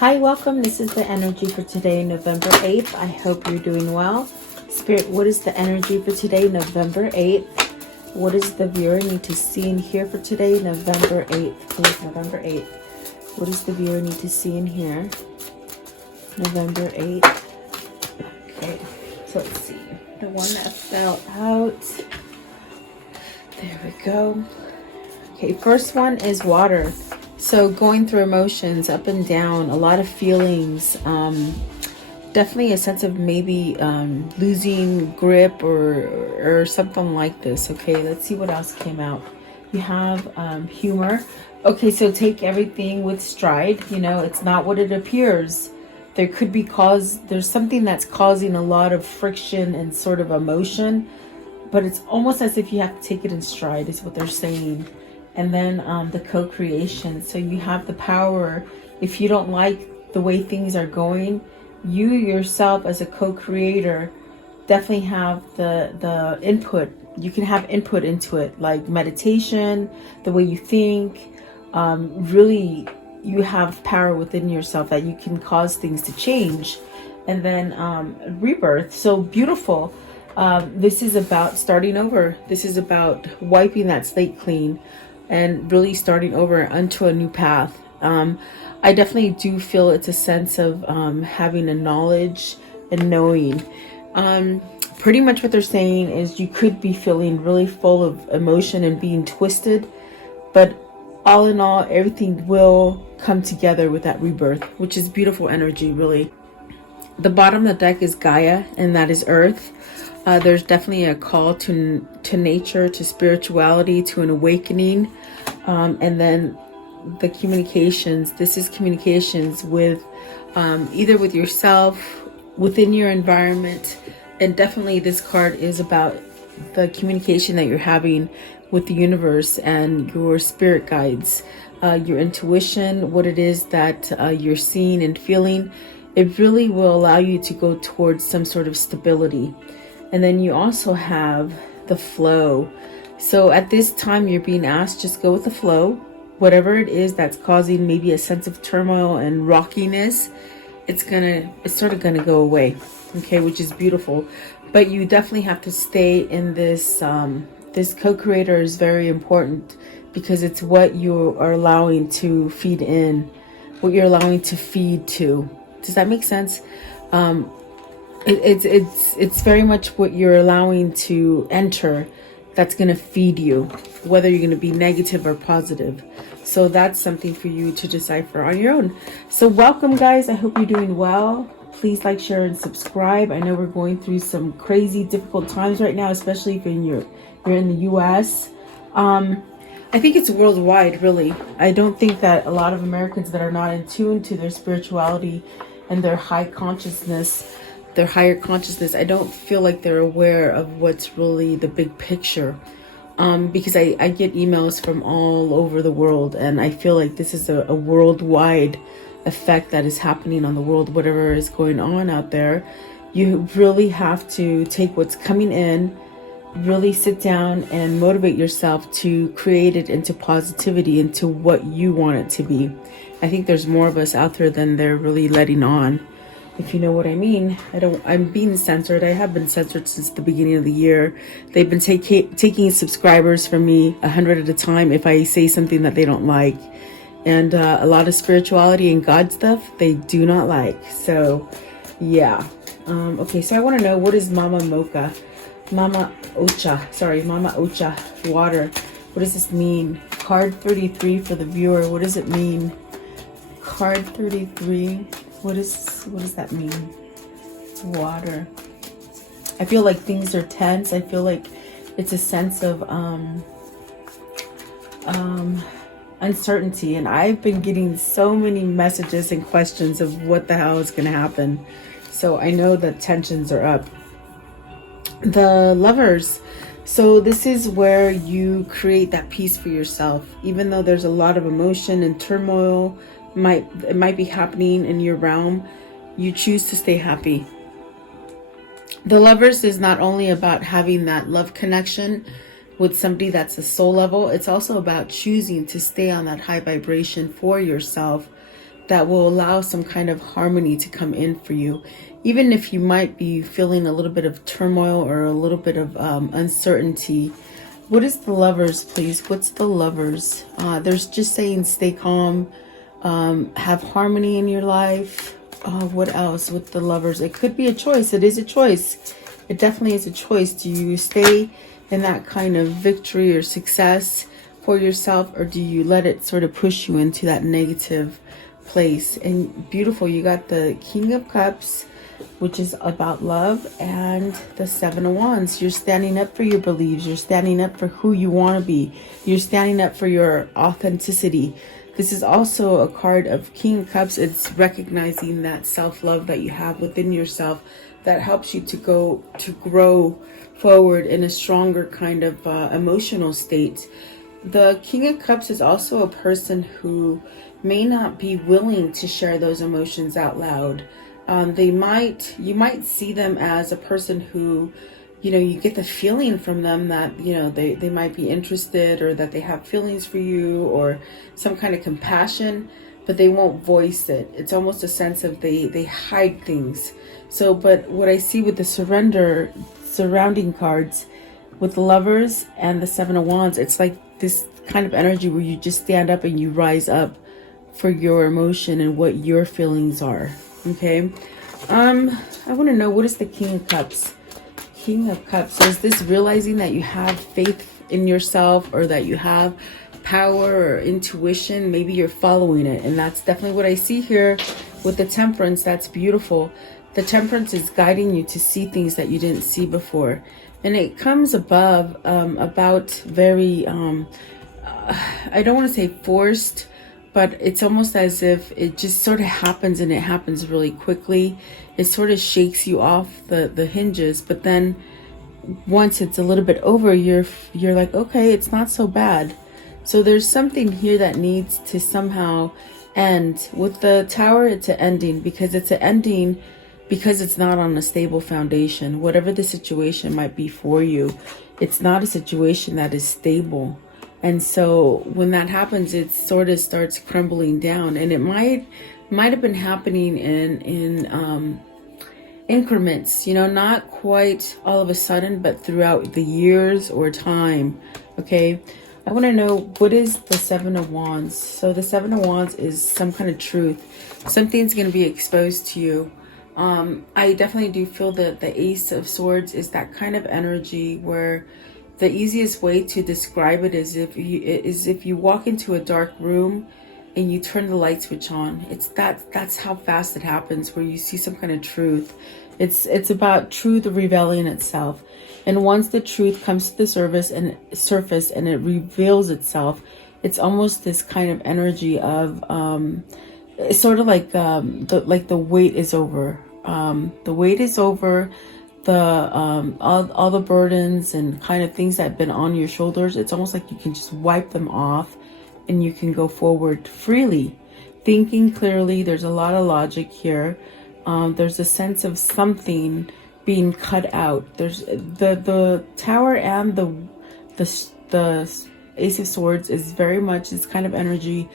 Hi, welcome. This is the energy for today, November 8th. I hope you're doing well. Spirit, what is the energy for today, November 8th? What does the viewer need to see and hear for today, November 8th? Please, November 8th. What does the viewer need to see and hear? November 8th. Okay, so let's see. The one that fell out. There we go. Okay, first one is water. So going through emotions up and down, a lot of feelings, definitely a sense of maybe losing grip or something like this. Okay, let's see what else came out. You have humor. Okay, so take everything with stride. You know, it's not what it appears. There could be there's something that's causing a lot of friction and sort of emotion, but it's almost as if you have to take it in stride is what they're saying. And then the co-creation. So you have the power. If you don't like the way things are going, you yourself as a co-creator definitely have the input. You can have input into it, like meditation, the way you think. Really, you have power within yourself that you can cause things to change. And then rebirth. So beautiful. This is about starting over. This is about wiping that slate clean and really starting over onto a new path. I definitely do feel it's a sense of having a knowledge and knowing. Pretty much what they're saying is you could be feeling really full of emotion and being twisted, but all in all, everything will come together with that rebirth, which is beautiful energy, really. The bottom of the deck is Gaia, and that is Earth. There's definitely a call to nature, to spirituality, to an awakening. And then the communications. This is communications with either with yourself, within your environment. And definitely this card is about the communication that you're having with the universe and your spirit guides, your intuition, what it is that you're seeing and feeling. It really will allow you to go towards some sort of stability. And then you also have the flow. So at this time you're being asked, just go with the flow. Whatever it is that's causing maybe a sense of turmoil and rockiness, it's sort of gonna go away. Okay, which is beautiful. But you definitely have to stay in this. This co-creator is very important because it's what you are allowing to feed in, what you're allowing to feed to. Does that make sense? It's very much what you're allowing to enter that's going to feed you, whether you're going to be negative or positive. So that's something for you to decipher on your own. So welcome, guys. I hope you're doing well. Please like, share, and subscribe. I know we're going through some crazy, difficult times right now, especially if you're in the U.S. I think it's worldwide, really. I don't think that a lot of Americans that are not in tune to their spirituality and their higher consciousness, I don't feel like they're aware of what's really the big picture. Because I get emails from all over the world, and I feel like this is a worldwide effect that is happening on the world. Whatever is going on out there, you really have to take what's coming in, really sit down and motivate yourself to create it into positivity, into what you want it to be. I think there's more of us out there than they're really letting on, if you know what I mean. I'm being censored. I have been censored since the beginning of the year. They've been taking subscribers from me 100 at a time if I say something that they don't like. And a lot of spirituality and God stuff they do not like. So yeah. Okay, so I want to know, what is Mama Ocha, water. What does this mean? Card 33 for the viewer. What does it mean? Card 33. What does that mean? Water. I feel like things are tense. I feel like it's a sense of uncertainty, and I've been getting so many messages and questions of what the hell is going to happen. So I know that tensions are up. The Lovers. So this is where you create that peace for yourself, even though there's a lot of emotion and turmoil it might be happening in your realm. You choose to stay happy. The Lovers is not only about having that love connection with somebody that's a soul level, it's also about choosing to stay on that high vibration for yourself, that will allow some kind of harmony to come in for you. Even if you might be feeling a little bit of turmoil or a little bit of uncertainty. What is the Lovers, please? What's the Lovers? There's just saying stay calm, have harmony in your life. What else with the Lovers? It could be a choice. It is a choice. It definitely is a choice. Do you stay in that kind of victory or success for yourself, or do you let it sort of push you into that negative place? And beautiful, you got the King of Cups, which is about love, and the Seven of Wands. You're standing up for your beliefs. You're standing up for who you want to be. You're standing up for your authenticity. This is also a card of King of Cups. It's recognizing that self-love that you have within yourself that helps you to grow forward in a stronger kind of emotional state. The King of Cups is also a person who may not be willing to share those emotions out loud. You might see them as a person who, you get the feeling from them that, they might be interested, or that they have feelings for you, or some kind of compassion, but they won't voice it. It's almost a sense of they hide things. So, but what I see with the surrounding cards, with the Lovers and the Seven of Wands, it's like this kind of energy where you just stand up and you rise up for your emotion and what your feelings are. Okay. I want to know, what is the King of Cups? King of Cups. So is this realizing that you have faith in yourself, or that you have power or intuition? Maybe you're following it, and that's definitely what I see here with the Temperance. That's beautiful. The Temperance is guiding you to see things that you didn't see before, and it comes above about very I don't want to say forced, but it's almost as if it just sort of happens, and it happens really quickly. It sort of shakes you off the hinges, but then once it's a little bit over, you're like, okay, it's not so bad. So there's something here that needs to somehow end. With the Tower, it's an ending, because it's an ending because it's not on a stable foundation. Whatever the situation might be for you, it's not a situation that is stable. And so when that happens, it sort of starts crumbling down, and it might have been happening in increments, not quite all of a sudden, but throughout the years or time. Okay. I want to know, what is the Seven of Wands? So the Seven of Wands is some kind of truth. Something's going to be exposed to you. I definitely do feel that the Ace of Swords is that kind of energy where the easiest way to describe it is if you walk into a dark room and you turn the light switch on. That's how fast it happens, where you see some kind of truth. It's about truth revealing itself. And once the truth comes to the surface and it reveals itself, it's almost this kind of energy of it's sort of like the weight is over. The weight is over. All the burdens and kind of things that have been on your shoulders, it's almost like you can just wipe them off, and you can go forward freely, thinking clearly. There's a lot of logic here. There's a sense of something being cut out. There's the Tower, and the Ace of Swords is very much this kind of energy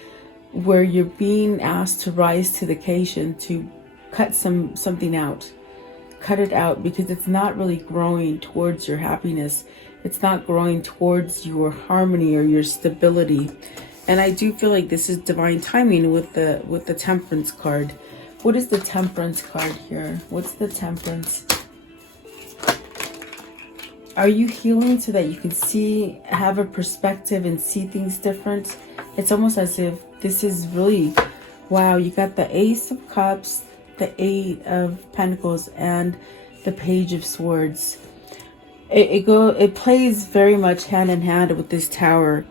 where you're being asked to rise to the occasion, to cut something out. Cut it out, because it's not really growing towards your happiness. It's not growing towards your harmony or your stability. And I do feel like this is divine timing with the Temperance card. What is the Temperance card here? What's the Temperance? Are you healing so that you can have a perspective and see things different? It's almost as if this is really, wow, you got the Ace of Cups, the Eight of Pentacles, and the Page of Swords. It plays very much hand in hand with this Tower.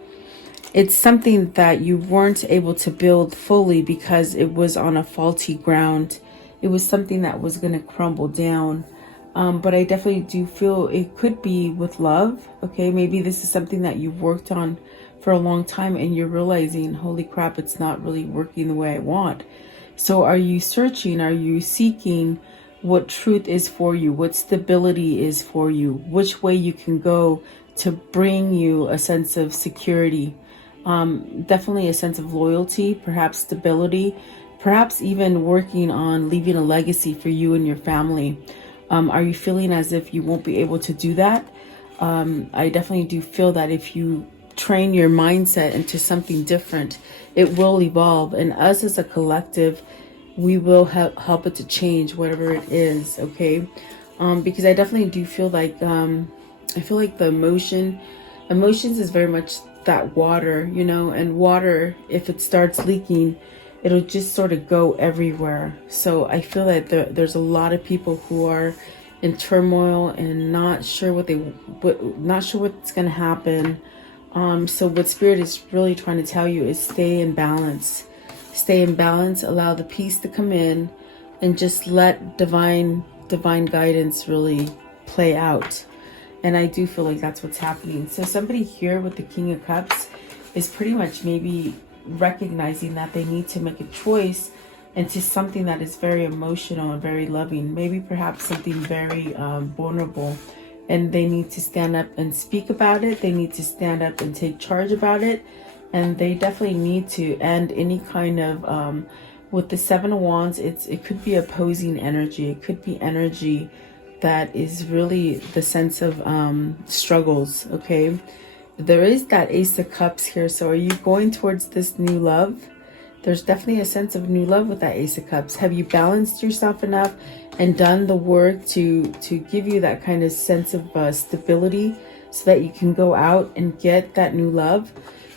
It's something that you weren't able to build fully because it was on a faulty ground. It was something that was going to crumble down. But I definitely do feel it could be with love. Okay, maybe this is something that you've worked on for a long time, and you're realizing, holy crap, it's not really working the way I want. So are you searching? Are you seeking what truth is for you? What stability is for you? Which way you can go to bring you a sense of security? Definitely a sense of loyalty, perhaps stability, perhaps even working on leaving a legacy for you and your family. Are you feeling as if you won't be able to do that? I definitely do feel that if you train your mindset into something different, it will evolve. And us as a collective, we will help it to change whatever it is, okay? Because I definitely do feel like, I feel like the emotions is very much that water, you know, and water, if it starts leaking, it'll just sort of go everywhere. So I feel that there's a lot of people who are in turmoil and not sure not sure what's going to happen. So what Spirit is really trying to tell you is stay in balance. Stay in balance, allow the peace to come in, and just let divine guidance really play out. And I do feel like that's what's happening. So somebody here with the King of Cups is pretty much maybe recognizing that they need to make a choice into something that is very emotional and very loving, maybe perhaps something very vulnerable, and they need to stand up and speak about it. They need to stand up and take charge about it, and they definitely need to end any kind of with the Seven of Wands, it could be opposing energy. It could be energy that is really the sense of struggles, okay? There is that Ace of Cups here. So are you going towards this new love? There's definitely a sense of new love with that Ace of Cups. Have you balanced yourself enough and done the work to give you that kind of sense of stability so that you can go out and get that new love?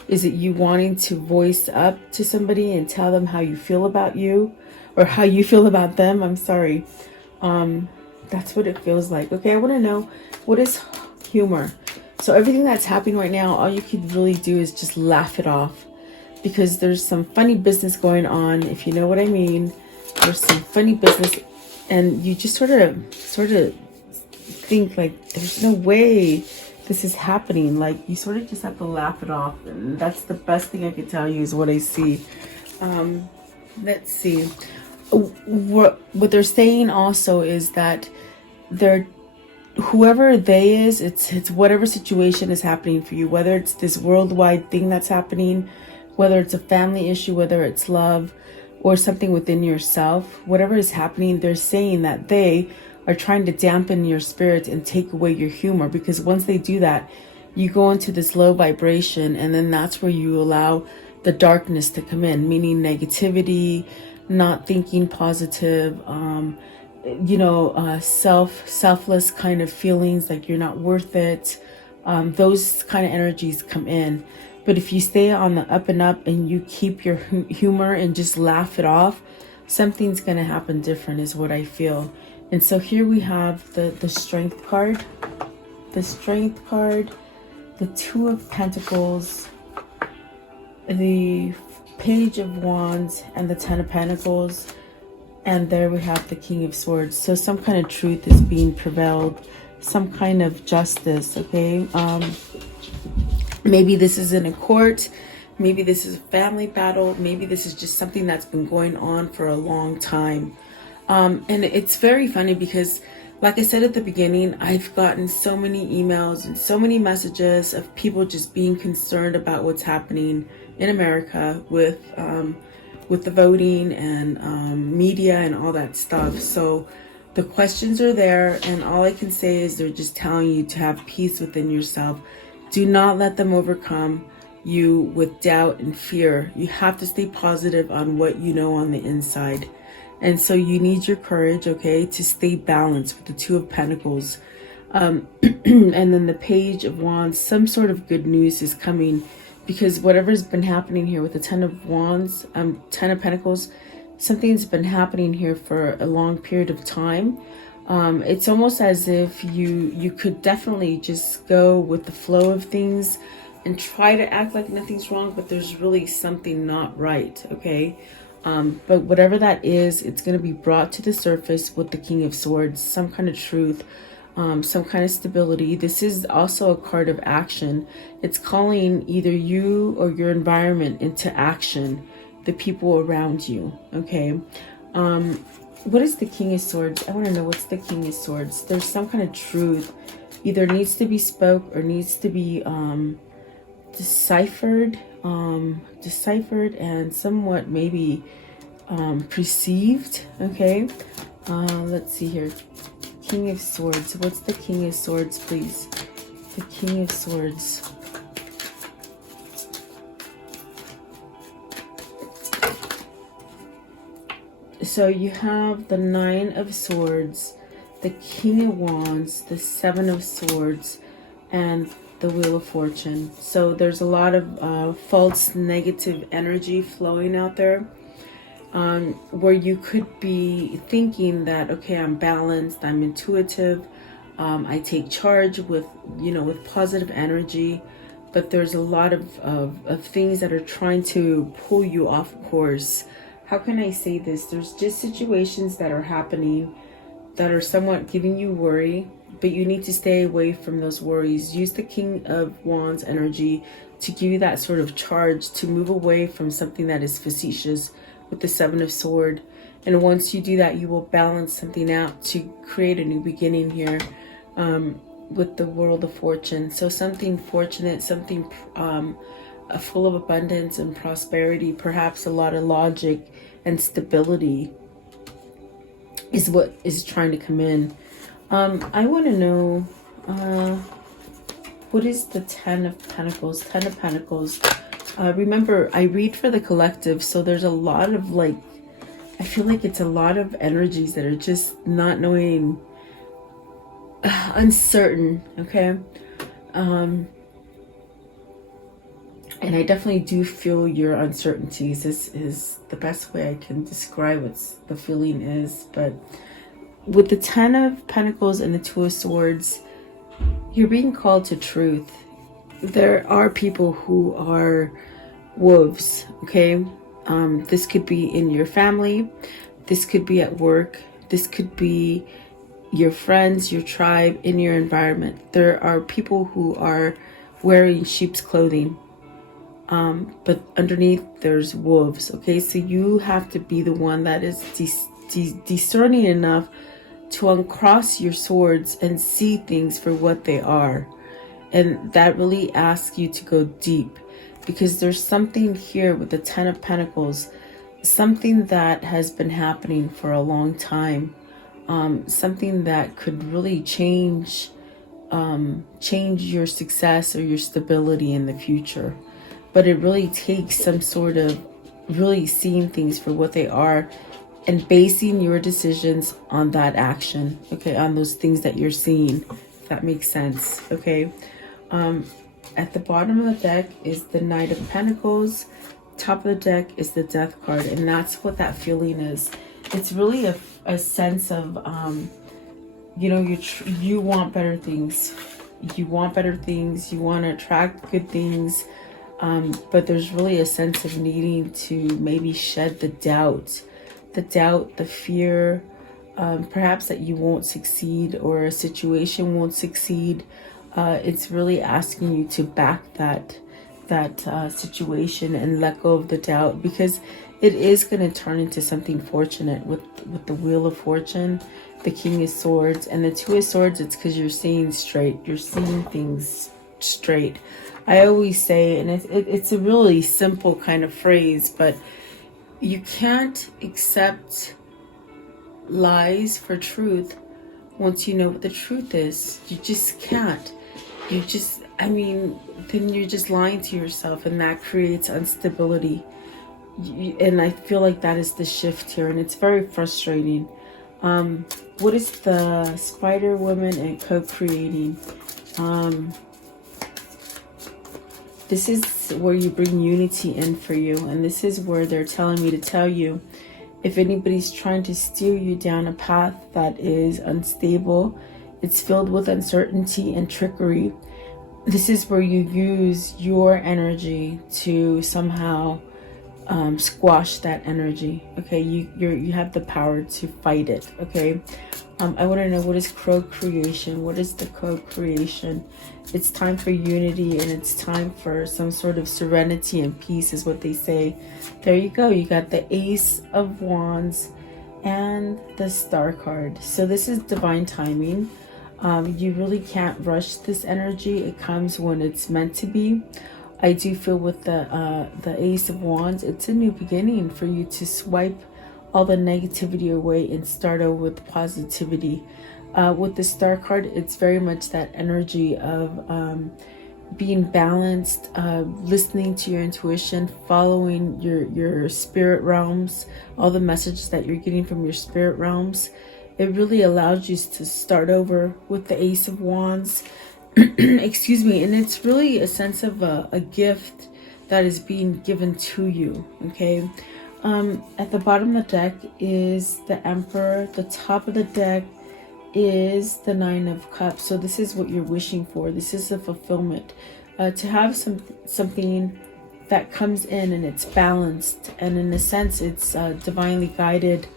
Is it you wanting to voice up to somebody and tell them how you feel about you, or how you feel about them? I'm sorry. That's what it feels like. Okay, I want to know, what is humor? So everything that's happening right now, all you could really do is just laugh it off, because there's some funny business going on, if you know what I mean. There's some funny business, and you just sort of think like, there's no way this is happening. Like, you sort of just have to laugh it off, and that's the best thing I could tell you is what I see. Let's see. What they're saying also is that whoever they is, it's whatever situation is happening for you, whether it's this worldwide thing that's happening, whether it's a family issue, whether it's love or something within yourself, whatever is happening, they're saying that they are trying to dampen your spirit and take away your humor, because once they do that, you go into this low vibration, and then that's where you allow the darkness to come in, meaning negativity, not thinking positive, selfless kind of feelings, like you're not worth it. Those kind of energies come in. But if you stay on the up and up and you keep your humor and just laugh it off, something's going to happen different is what I feel. And so here we have the Strength card, the Strength card, the Two of Pentacles, the Page of Wands, and the Ten of Pentacles. And there we have the King of Swords. So some kind of truth is being prevailed, some kind of justice, okay? Maybe this is in a court, maybe this is a family battle, maybe this is just something that's been going on for a long time. And it's very funny because, like I said at the beginning, I've gotten so many emails and so many messages of people just being concerned about what's happening in America with the voting and media and all that stuff. So the questions are there, and all I can say is they're just telling you to have peace within yourself. Do not let them overcome you with doubt and fear. You have to stay positive on what you know on the inside. And so you need your courage, okay, to stay balanced with the Two of Pentacles. And then the Page of Wands, some sort of good news is coming, because whatever's been happening here with the Ten of Wands, Ten of Pentacles, something's been happening here for a long period of time. It's almost as if you could definitely just go with the flow of things and try to act like nothing's wrong, but there's really something not right, okay? But whatever that is, it's going to be brought to the surface with the King of Swords, some kind of truth, some kind of stability. This is also a card of action. It's calling either you or your environment into action, the people around you, okay? What is the King of Swords? I want to know, what's the King of Swords? There's some kind of truth either needs to be spoke or needs to be deciphered and somewhat maybe perceived. Okay, let's see here. King of Swords. What's the King of Swords, please? The King of Swords. So you have the Nine of Swords, the King of Wands, the Seven of Swords, and the Wheel of Fortune. So there's a lot of false negative energy flowing out there, where you could be thinking that, okay, I'm balanced, I'm intuitive, I take charge with, with positive energy, but there's a lot of things that are trying to pull you off course. How can I say this? There's just situations that are happening that are somewhat giving you worry, but you need to stay away from those worries. Use the King of Wands energy to give you that sort of charge to move away from something that is facetious with the Seven of Swords. And once you do that, you will balance something out to create a new beginning here, with the World of Fortune. So something fortunate, something full of abundance and prosperity, perhaps a lot of logic and stability is what is trying to come in. I want to know, what is the Ten of Pentacles? Ten of Pentacles. Remember, I read for the collective, so there's a lot of I feel like it's a lot of energies that are just not knowing, uncertain, okay? And I definitely do feel your uncertainties. This is the best way I can describe what the feeling is. But with the Ten of Pentacles and the Two of Swords, you're being called to truth. There are people who are wolves, okay? This could be in your family. This could be at work. This could be your friends, your tribe, in your environment. There are people who are wearing sheep's clothing. But underneath there's wolves, okay? So you have to be the one that is discerning enough to uncross your swords and see things for what they are. And that really asks you to go deep, because there's something here with the Ten of Pentacles, something that has been happening for a long time, something that could really change your success or your stability in the future. But it really takes some sort of really seeing things for what they are and basing your decisions on that action, okay, on those things that you're seeing, if that makes sense, okay? At the bottom of the deck is the Knight of Pentacles. Top of the deck is the Death card, and that's what that feeling is. It's really a sense of, you want better things. You want better things. You want to attract good things. But there's really a sense of needing to maybe shed the doubt, the fear, perhaps that you won't succeed or a situation won't succeed. It's really asking you to back that situation and let go of the doubt, because it is going to turn into something fortunate with the Wheel of Fortune, the King of Swords, and the Two of Swords. It's because you're seeing straight. You're seeing things straight. I always say, and it's a really simple kind of phrase, but you can't accept lies for truth once you know what the truth is. You just can't. Then you're just lying to yourself, and that creates instability. And I feel like that is the shift here, and it's very frustrating. What is the Spider Woman and co-creating? This is where you bring unity in for you. And this is where they're telling me to tell you, if anybody's trying to steer you down a path that is unstable, it's filled with uncertainty and trickery, this is where you use your energy to somehow squash that energy. Okay, you have the power to fight it. Okay, I want to know, what is co-creation? What is the co-creation? It's time for unity, and it's time for some sort of serenity and peace, is what they say. There you go. You got the Ace of Wands and the Star card. So this is divine timing. You really can't rush this energy. It comes when it's meant to be. I do feel with the Ace of Wands, it's a new beginning for you to swipe all the negativity away and start over with positivity. With the Star card, it's very much that energy of being balanced, listening to your intuition, following your spirit realms, all the messages that you're getting from your spirit realms. It really allows you to start over with the Ace of Wands. Excuse me. And it's really a sense of a gift that is being given to you. Okay. At the bottom of the deck is the Emperor. The top of the deck is the Nine of Cups. So this is what you're wishing for. This is a fulfillment. To have something that comes in and it's balanced, and in a sense it's divinely guided,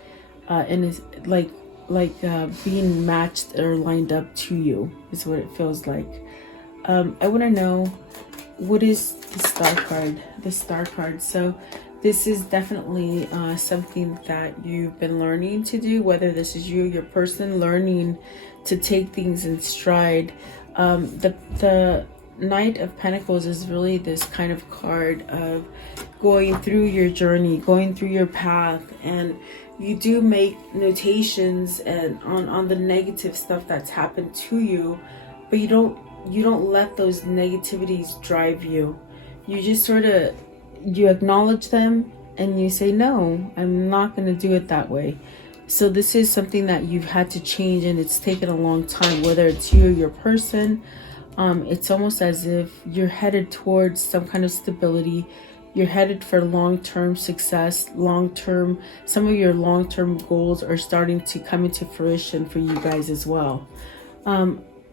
and is like being matched or lined up to you is what it feels like. I want to know, what is the Star card? The Star card. So this is definitely something that you've been learning to do, whether this is you, your person, learning to take things in stride. The Knight of Pentacles is really this kind of card of going through your journey, going through your path, and you do make notations and on the negative stuff that's happened to you, but you don't let those negativities drive you. You just sort of, you acknowledge them and you say, no, I'm not going to do it that way. So this is something that you've had to change, and it's taken a long time, whether it's you or your person. It's almost as if you're headed towards some kind of stability. You're headed for long-term success, some of your long-term goals are starting to come into fruition for you guys as well.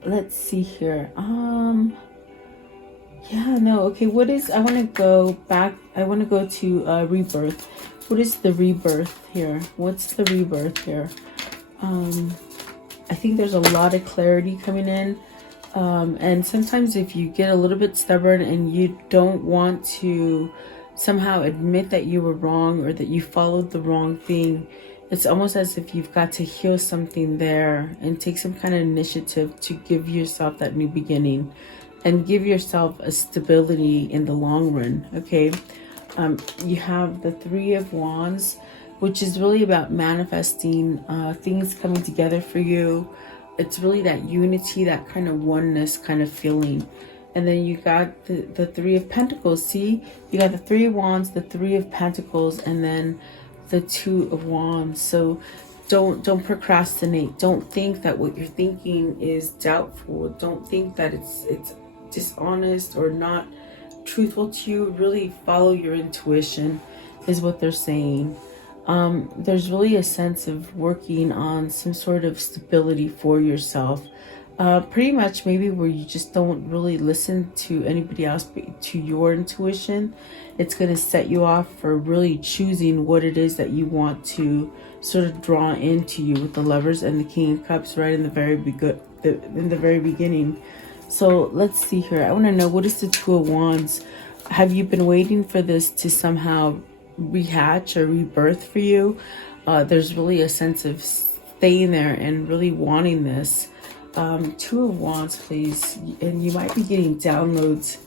Let's see here. Yeah, no, okay, what is, I want to go back, I want to go to Rebirth. What is the Rebirth here? What's the Rebirth here? I think there's a lot of clarity coming in. And sometimes if you get a little bit stubborn and you don't want to somehow admit that you were wrong or that you followed the wrong thing, it's almost as if you've got to heal something there and take some kind of initiative to give yourself that new beginning and give yourself a stability in the long run. Okay. You have the Three of Wands, which is really about manifesting things coming together for you. It's really that unity, that kind of oneness kind of feeling. And then you got the Three of Pentacles. See, you got the Three of Wands, the Three of Pentacles, and then the Two of Wands. So don't procrastinate. Don't think that what you're thinking is doubtful. Don't think that it's dishonest or not truthful to you. Really follow your intuition is what they're saying. There's really a sense of working on some sort of stability for yourself. Pretty much maybe where you just don't really listen to anybody else but to your intuition. It's going to set you off for really choosing what it is that you want to sort of draw into you with the Lovers and the King of Cups right in the very beginning. So let's see here. I want to know, what is the Two of Wands? Have you been waiting for this to somehow rehatch or rebirth for you? There's really a sense of staying there and really wanting this. Two of Wands, please. And you might be getting downloads.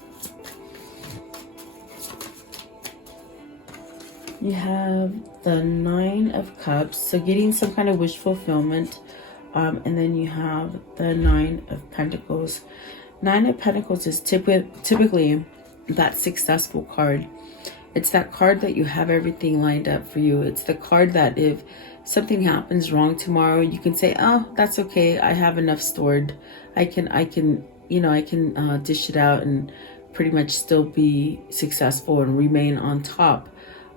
You have the Nine of Cups, so getting some kind of wish fulfillment. And then you have the Nine of Pentacles. Nine of Pentacles is typically that successful card. It's that card that you have everything lined up for you. It's the card that if something happens wrong tomorrow, you can say, oh, that's okay. I have enough stored. I can dish it out and pretty much still be successful and remain on top.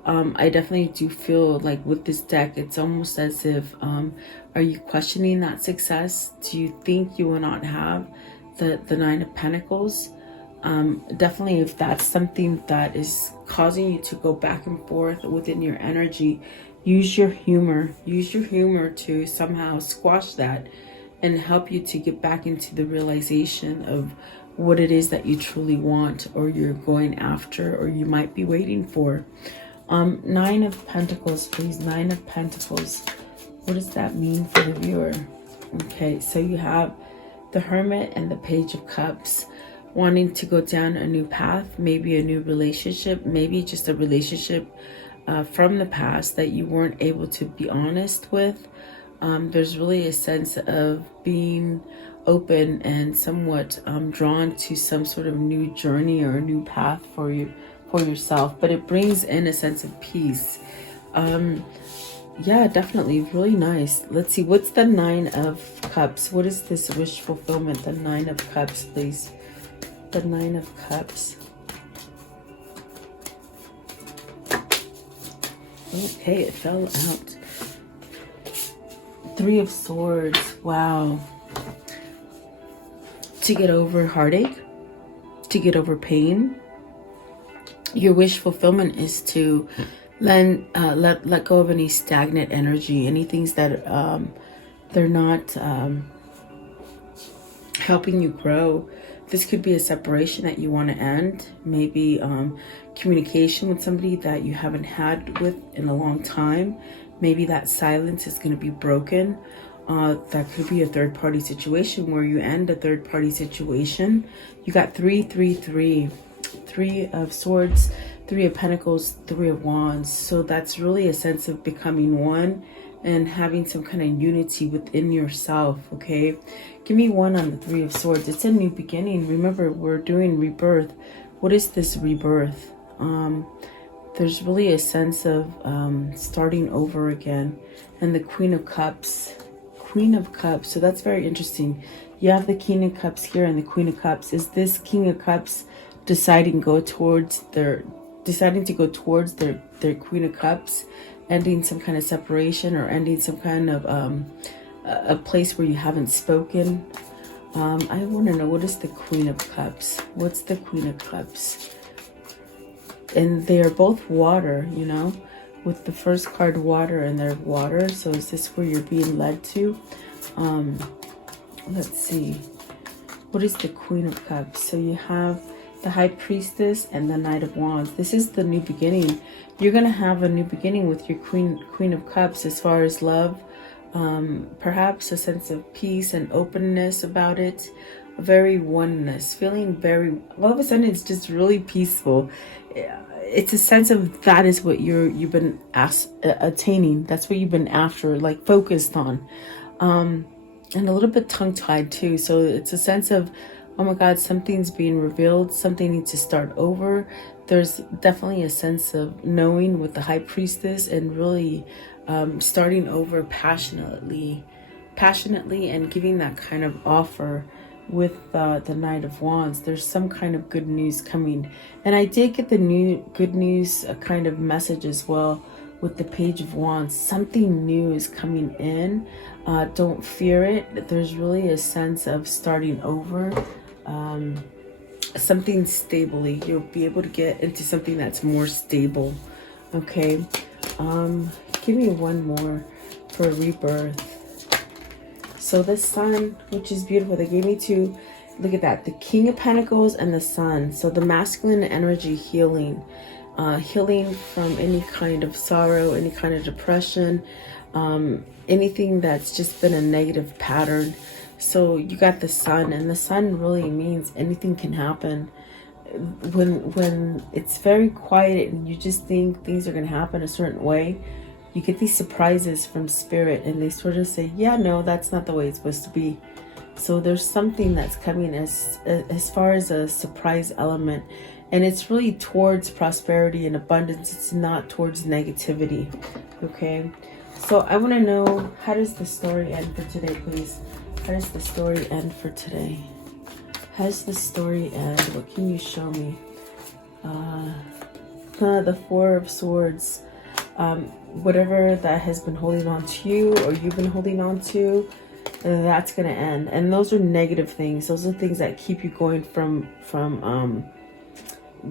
I definitely do feel like with this deck, it's almost as if, are you questioning that success? Do you think you will not have the Nine of Pentacles? Definitely, if that's something that is causing you to go back and forth within your energy, use your humor to somehow squash that and help you to get back into the realization of what it is that you truly want, or you're going after, or you might be waiting for. Nine of Pentacles, please. Nine of Pentacles. What does that mean for the viewer? Okay, so you have the Hermit and the Page of Cups. Wanting to go down a new path, maybe a new relationship, maybe just a relationship from the past that you weren't able to be honest with. There's really a sense of being open and somewhat drawn to some sort of new journey or a new path for you, for yourself, but it brings in a sense of peace. Yeah, definitely really nice. Let's see, what's the Nine of Cups? What is this wish fulfillment? The Nine of Cups, please. The Nine of Cups. Okay, it fell out. Three of Swords. Wow. To get over heartache, to get over pain. Your wish fulfillment is to let go of any stagnant energy, any things that they're not helping you grow. This could be a separation that you want to end, maybe communication with somebody that you haven't had with in a long time. Maybe that silence is going to be broken. That could be a third-party situation where you end a third-party situation. You got 3, 3, 3. 3 of Swords, 3 of Pentacles, 3 of Wands. So that's really a sense of becoming one and having some kind of unity within yourself, okay? Give me 1 on the 3 of Swords. It's a new beginning. Remember, we're doing rebirth. What is this rebirth? There's really a sense of starting over again. And the Queen of Cups. Queen of Cups. So that's very interesting. You have the King of Cups here and the Queen of Cups. Is this King of Cups deciding to go towards their Queen of Cups, ending some kind of separation or ending some kind of a place where you haven't spoken? I want to know, what is the Queen of Cups? What's the Queen of Cups? And they are both water, you know, with the first card water, and they're water. So is this where you're being led to? Let's see. What is the Queen of Cups? So you have the High Priestess and the Knight of Wands. This is the new beginning. You're going to have a new beginning with your Queen of Cups as far as love. Perhaps a sense of peace and openness about it. Very oneness. Feeling very... all of a sudden it's just really peaceful. It's a sense of that is what you've been attaining. That's what you've been after, like focused on. And a little bit tongue-tied too. So it's a sense of, oh my God, something's being revealed. Something needs to start over. There's definitely a sense of knowing with the High Priestess and really starting over passionately and giving that kind of offer with the Knight of Wands. There's some kind of good news coming. And I did get the new good news kind of message as well with the Page of Wands. Something new is coming in. Don't fear it. There's really a sense of starting over. Something stably. You'll be able to get into something that's more stable. Okay. Give me 1 more for rebirth. So the Sun, which is beautiful. They gave me 2. Look at that. The King of Pentacles and the Sun. So the masculine energy healing. Healing from any kind of sorrow, any kind of depression, anything that's just been a negative pattern. So you got the Sun, and the Sun really means anything can happen. When it's very quiet and you just think things are going to happen a certain way, you get these surprises from Spirit, and they sort of say, yeah, no, that's not the way it's supposed to be. So there's something that's coming as far as a surprise element, and it's really towards prosperity and abundance. It's not towards negativity. Okay, so I want to know, how does the story end for today, please? How does the story end for today? How does the story end? What can you show me? The 4 of Swords. Whatever that has been holding on to you, or you've been holding on to, that's going to end. And those are negative things. Those are things that keep you going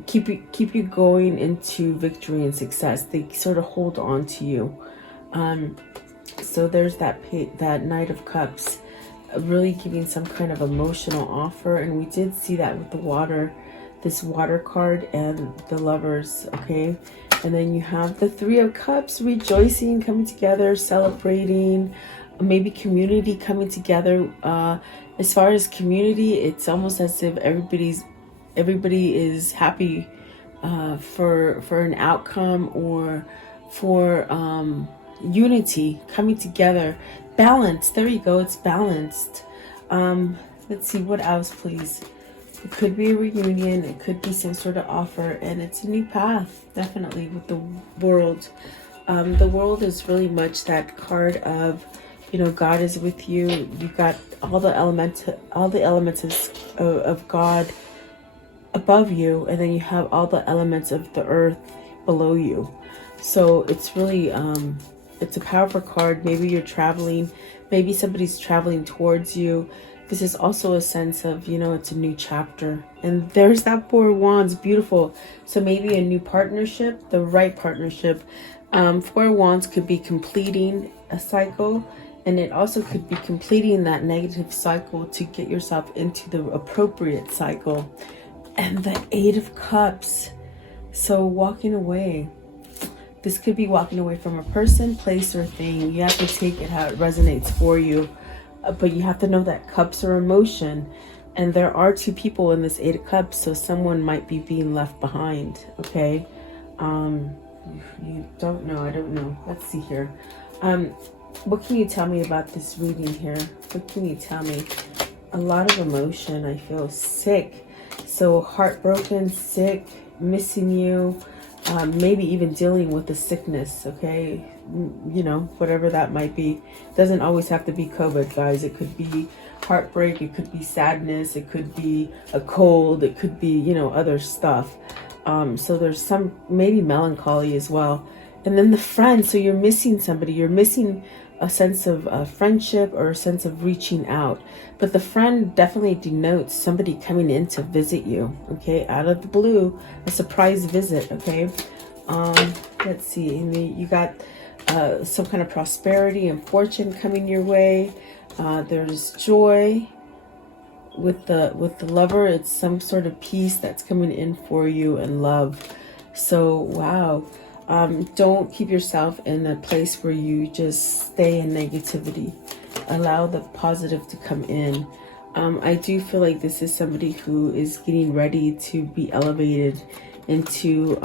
keep you going into victory and success. They sort of hold on to you. So there's that Knight of Cups, really giving some kind of emotional offer. And we did see that with the water, this water card and the Lovers. Okay. And then you have the 3 of Cups, rejoicing, coming together, celebrating, maybe community coming together. As far as community, it's almost as if everybody is happy for an outcome, or for unity, coming together, balance. There you go, it's balanced. Let's see, what else, please? It could be a reunion, it could be some sort of offer, and it's a new path, definitely, with the world. The world is really much that card of, you know, God is with you. You've got all the elements of God above you, and then you have all the elements of the earth below you. So it's really it's a powerful card. Maybe you're traveling, maybe somebody's traveling towards you. This is also a sense of, you know, it's a new chapter. And there's that Four of Wands, beautiful. So maybe a new partnership, the right partnership. Four of Wands could be completing a cycle, and it also could be completing that negative cycle to get yourself into the appropriate cycle. And the Eight of Cups. So walking away. This could be walking away from a person, place, or thing. You have to take it how it resonates for you. But you have to know that cups are emotion. And there are two people in this Eight of Cups. So someone might be being left behind. Okay. You don't know. I don't know. Let's see here. What can you tell me about this reading here? What can you tell me? A lot of emotion. I feel sick. So heartbroken, sick, missing you, maybe even dealing with the sickness, okay? You know, whatever that might be. Doesn't always have to be COVID, guys. It could be heartbreak, it could be sadness, it could be a cold, it could be, you know, other stuff. So there's some, maybe melancholy as well. And then the friend, so you're missing somebody, you're missing a sense of friendship or a sense of reaching out. But the friend definitely denotes somebody coming in to visit you, okay? Out of the blue, a surprise visit, okay? Let's see, you got some kind of prosperity and fortune coming your way. There's joy with the lover. It's some sort of peace that's coming in for you, and love. So, wow. Don't keep yourself in a place where you just stay in negativity. Allow the positive to come in. I do feel like this is somebody who is getting ready to be elevated into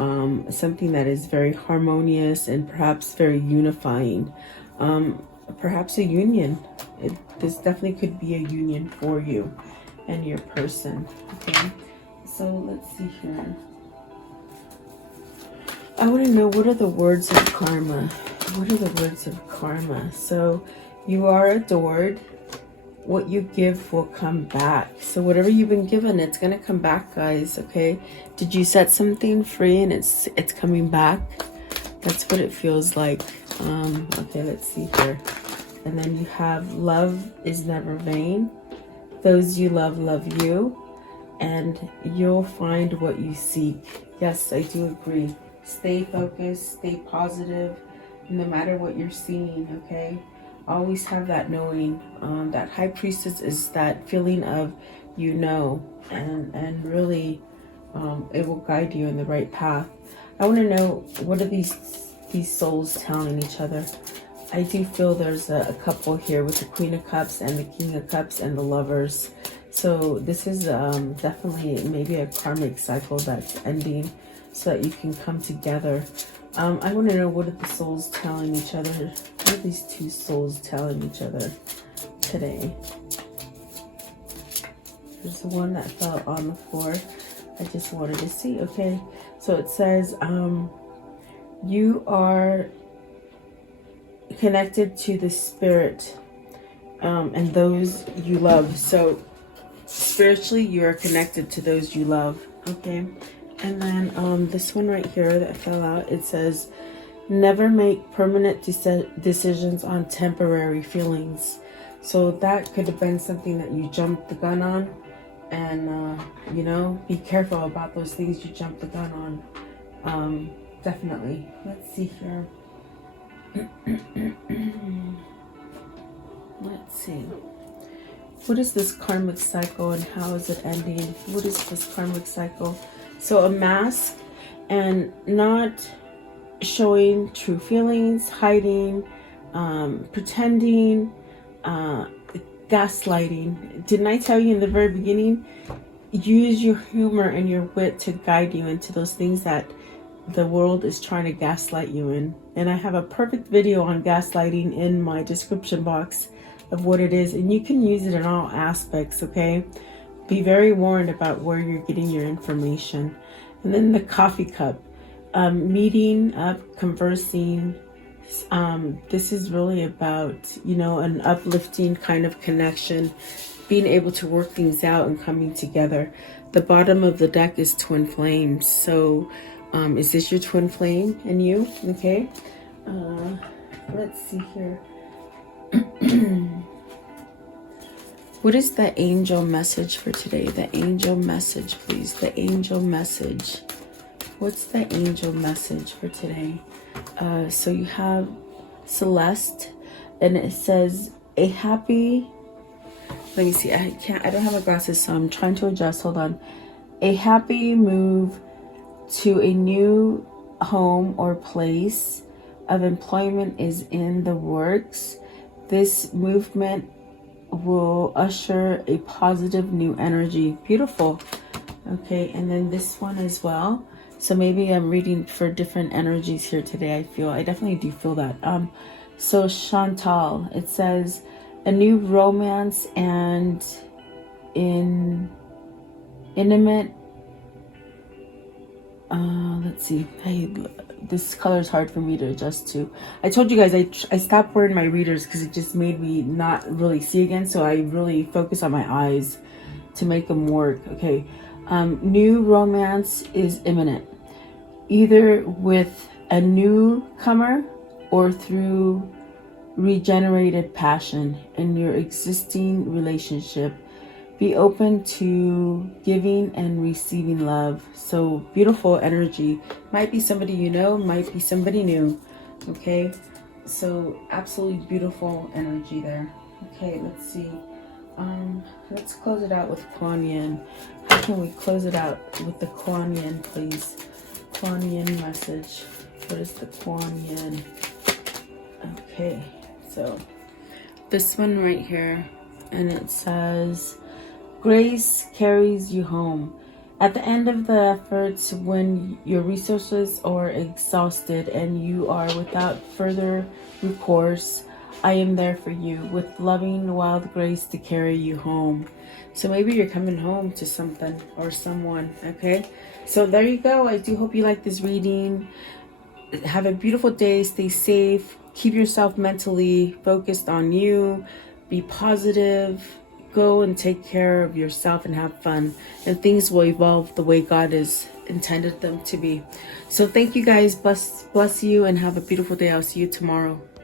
something that is very harmonious and perhaps very unifying. Perhaps a union. This definitely could be a union for you and your person. Okay, so let's see here. I want to know, what are the words of karma? What are the words of karma? So you are adored. What you give will come back. So whatever you've been given, it's going to come back, guys. Okay. Did you set something free and it's coming back? That's what it feels like. Okay, let's see here. And then you have love is never vain. Those you love you. And you'll find what you seek. Yes, I do agree. Stay focused, stay positive, no matter what you're seeing, okay? Always have that knowing. That High Priestess is that feeling of, you know, and really it will guide you in the right path. I want to know, what are these souls telling each other? I do feel there's a couple here with the Queen of Cups and the King of Cups and the Lovers. So this is definitely maybe a karmic cycle that's ending, so that you can come together. I want to know, what are the souls telling each other? What are these two souls telling each other today? There's the one that fell on the floor. I just wanted to see. Okay, so it says you are connected to the spirit and those you love. So spiritually, you are connected to those you love. Okay. And then this one right here that fell out, it says, never make permanent decisions on temporary feelings. So that could have been something that you jumped the gun on. And, you know, be careful about those things you jumped the gun on. Definitely. Let's see here. Let's see. What is this karmic cycle and how is it ending? What is this karmic cycle? So a mask and not showing true feelings, hiding, pretending, gaslighting. Didn't I tell you in the very beginning? use your humor and your wit to guide you into those things that the world is trying to gaslight you in. And I have a perfect video on gaslighting in my description box of what it is, and you can use it in all aspects, okay? Be very warned about where you're getting your information. And then the coffee cup, meeting up, conversing. This is really about, you know, an uplifting kind of connection, being able to work things out and coming together. The bottom of the deck is twin flames. So is this your twin flame and you? Okay. Let's see here. What is the angel message for today? The angel message, please. The angel message. What's the angel message for today? So you have Celeste, and it says a happy, let me see, I don't have my glasses, so I'm trying to adjust. Hold on. A happy move to a new home or place of employment is in the works. This movement will usher a positive new energy. Beautiful. Okay, and then this one as well. So maybe I'm reading for different energies here today. I definitely do feel that. So Chantal, it says a new romance and intimate. Let's see. This color is hard for me to adjust to. I told you guys I stopped wearing my readers because it just made me not really see again. So I really focus on my eyes to make them work. Okay. New romance is imminent, either with a newcomer or through regenerated passion in your existing relationship. Be open to giving and receiving love. So beautiful energy. Might be somebody you know, might be somebody new. Okay, so absolutely beautiful energy there. Okay, let's see. Let's close it out with Kuan Yin. How can we close it out with the Kuan Yin, please? Kuan Yin message. What is the Kuan Yin? Okay, so this one right here, and it says, grace carries you home. At the end of the efforts, when your resources are exhausted and you are without further recourse, I am there for you with loving wild grace to carry you home. So maybe you're coming home to something or someone, okay? So there you go. I do hope you like this reading. Have a beautiful day. Stay safe. Keep yourself mentally focused on you. Be positive. Go and take care of yourself and have fun. And things will evolve the way God has intended them to be. So thank you guys. Bless you and have a beautiful day. I'll see you tomorrow.